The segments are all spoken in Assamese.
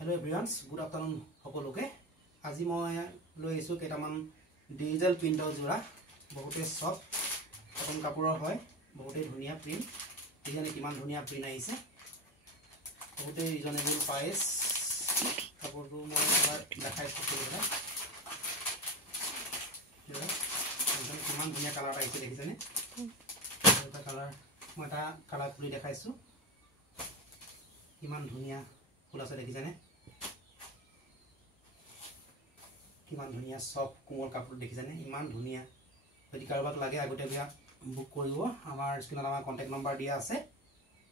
Hello everyone, good afternoon সকলোকে আজি মই লৈ আছো কেটামান ডিজিটাল প্ৰিন্টৰ জোৰা বহুতে সব কটন কাপোৰৰ হয় বহুতে ধুনিয়া প্ৰিন্ট এজনে কিমান ধুনিয়া প্ৰিন্ট আহিছে বহুতে ৰিজনেবল প্ৰাইস কাপোৰটো মই এবাৰ দেখাইছো কিমান ধুনিয়া কালাৰ আহিছে দেখিছেনে এটা কালাৰ মই এটা কালাৰ খুলি দেখাইছো কিমান ধুনিয়া ফুল আছে দেখিছেনে কিমান ধুনিয়া সব কোমল কাপোৰ দেখিছেনে ইমান ধুনিয়া যদি কাৰোবাক লাগে আগতেবিয়া বুক কৰিব আমাৰ স্ক্ৰিনত আমাৰ কন্টাক্ট নম্বৰ দিয়া আছে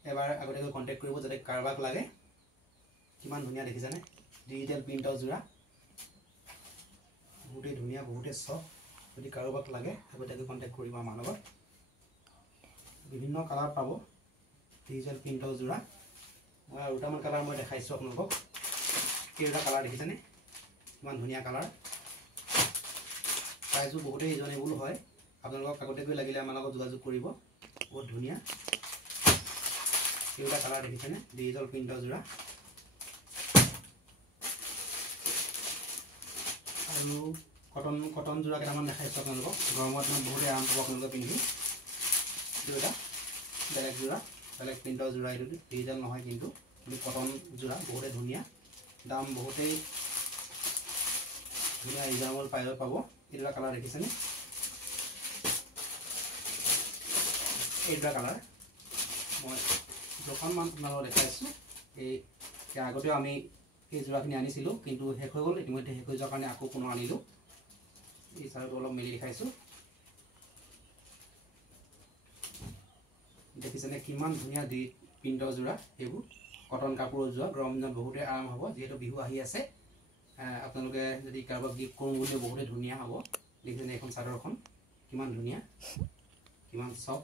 এবাৰ আগতে কন্টাক্ট কৰিব যদি কাৰোবাক লাগে কিমান ধুনিয়া দেখিছেনে ডিজিটাল প্ৰিন্টৰ জোৰা বহুতে ধুনিয়া বহুতে সব যদি কাৰোবাক লাগে আগতে কন্টাক্ট কৰিব আমাৰ লগত বিভিন্ন কালাৰ পাব ডিজিটাল প্ৰিন্টৰ জোৰা আৰু দুটামান কালাৰ মই দেখাইছো আপোনালোকক কেইটা কালাৰ দেখিছেনে ইমান ধুনিয়া কালাৰ প্ৰাইসও বহুতে ৰিজনেবল হয় আপোনালোকক আগতে লাগিলে আমাৰ লগত যোগাযোগ কৰিব বহুত ধুনিয়া কেইটা কালাৰ দেখিছেনে ডিজিটাল প্ৰিন্টৰ জোৰা আৰু কটন জোৰা কেইটামান দেখাইছো আপোনালোকক গৰমত বহুতে আৰাম পাব আপোনালোকে পিন্ধি দুটা বেলেগ জোৰা বেলেগ প্ৰিন্টৰ জোৰা এইটো ডিজিটাল নহয় কিন্তু কটন জোৰা বহুতে ধুনিয়া দাম বহুতে ধুনিয়া ৰিজনেবল প্ৰাইসত পাব এইটা কালাৰ দেখিছেনে এইটা কালাৰ মই দুখনমান আপোনালোকক দেখাইছো এই আগতে আমি এই জোৰাখিনি আনিছিলো কিন্তু শেষ হৈ গ'ল ইতিমধ্যে শেষ হৈ যোৱাৰ কাৰণে আকৌ পুনৰ আনিলো এই চাৰটো অলপ মেলি দেখাইছো দেখিছেনে কিমান ধুনিয়া দি প্ৰিন্টৰ জোৰা এইবোৰ কটন কাপোৰৰ জোৰা গৰম দিনত বহুতে আৰাম হ'ব যেহেতু বিহু আহি আছে আপোনালোকে যদি কাৰোবাক গিফট কৰোঁ বুলি বহুতে ধুনিয়া হ'ব দেখিছেনে এখন চাদৰখন কিমান ধুনিয়া কিমান সব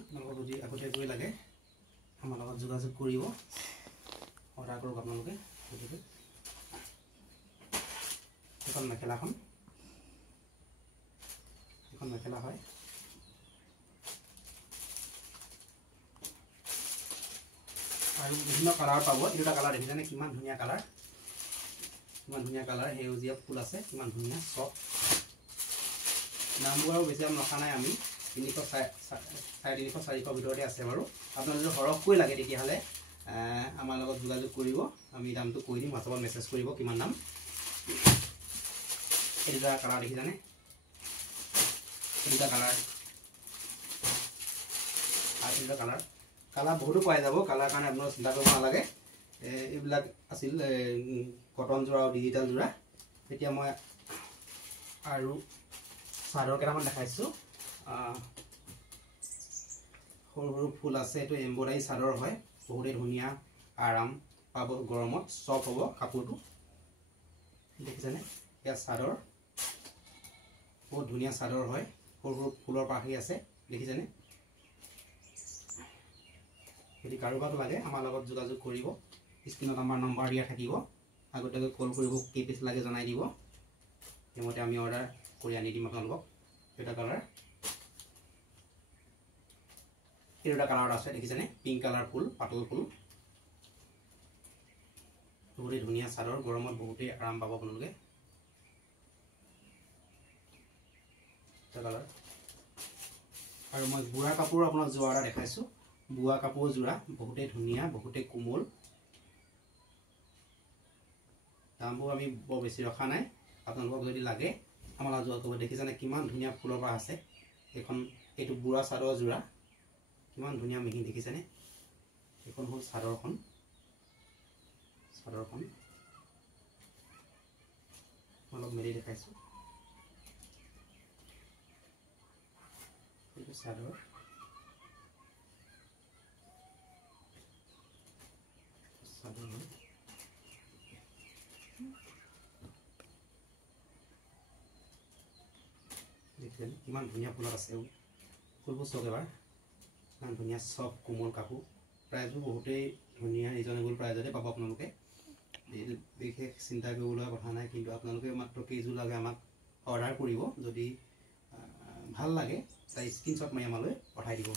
আপোনালোকক যদি আগতীয়াকৈ লাগে আমাৰ লগত যোগাযোগ কৰিব অৰ্ডাৰ কৰক আপোনালোকে এখন মেখেলাখন এখন মেখেলা হয় আৰু বিভিন্ন কালাৰ পাব এটা কালাৰ দেখিছেনে কিমান ধুনিয়া কালাৰ হেউজিয়া ফুল আছে কিমান ধুনিয়া সব দামবোৰ আৰু বেছি ৰখা নাই আমি 300-400 ভিতৰতে আছে বাৰু আপোনালোকে যদি সৰহকৈ লাগে তেতিয়াহ'লে আমাৰ লগত যোগাযোগ কৰিব আমি দামটো কৈ দিম হোৱাটছআপত মেছেজ কৰিব কিমান দাম এইটা কালাৰ দেখিছেনে এইটা কালাৰ আৰু এইটা কালাৰ বহুতো পাই যাব কালাৰ কাৰণে আপোনালোকে চিন্তা কৰিব নালাগে এইবিলাক আছিল কটন জোৰা আৰু ডিজিটাল জোৰা এতিয়া মই আৰু চাদৰ কেইটামান দেখাইছো সৰু সৰু ফুল আছে এইটো এমব্ৰইডাৰী চাদৰ হয় বহুতে ধুনিয়া আৰাম পাব গৰমত সব হ'ব কাপোৰটো দেখিছেনে এয়া চাদৰ বহুত ধুনিয়া চাদৰ হয় সৰু সৰু ফুলৰ পাখি আছে দেখিছেনে যদি কাৰোবাক লাগে আমাৰ লগত যোগাযোগ কৰিব স্ক্ৰিনত আমাৰ নম্বৰ দিয়া থাকিব আগতে কল কৰিব কি পিছ লাগে জনাই দিব সেইমতে আমি অৰ্ডাৰ কৰি আনি দিম আপোনালোকক এটা কালাৰ এটা কালাৰ আছে দেখিছেনে পিংক কালাৰ ফুল পাতল ফুল বহুতে ধুনিয়া চাদৰ গৰমত বহুতে আৰাম পাব আপোনালোকে এটা কালাৰ আৰু মই বুঢ়া কাপোৰ আপোনাক জোৰা দেখাইছো বুৱা কাপোৰ জোৰা বহুতে ধুনিয়া বহুতে কোমল দামবোৰ আমি বৰ বেছি ৰখা নাই আপোনালোকক যদি লাগে আমাৰ লগত যোগাযোগ দেখিছেনে কিমান ধুনিয়া ফুলৰ পৰা আছে এখন এইটো বুঢ়া চাদৰ জোৰা কিমান ধুনিয়া মিহি দেখিছেনে এখন হ'ল চাদৰখন অলপ মেলি দেখাইছো এইটো চাদৰ কিমান ধুনিয়া ফুলত আছে ফুলবোৰ চাওক এবাৰ কিমান ধুনিয়া সব কোমল কাপোৰ প্ৰাইসবোৰ বহুতেই ধুনিয়া ৰিজনেবল প্ৰাইসতে পাব আপোনালোকে বিশেষ চিন্তা কৰিবলৈ কথা নাই কিন্তু আপোনালোকে মাত্ৰ কেইযোৰ লাগে আমাক অৰ্ডাৰ কৰিব যদি ভাল লাগে তাই স্ক্ৰিনশ্বট মাৰি আমালৈ পঠাই দিব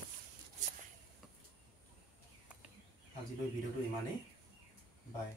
আজিলৈ ভিডিঅ'টো ইমানেই বাই।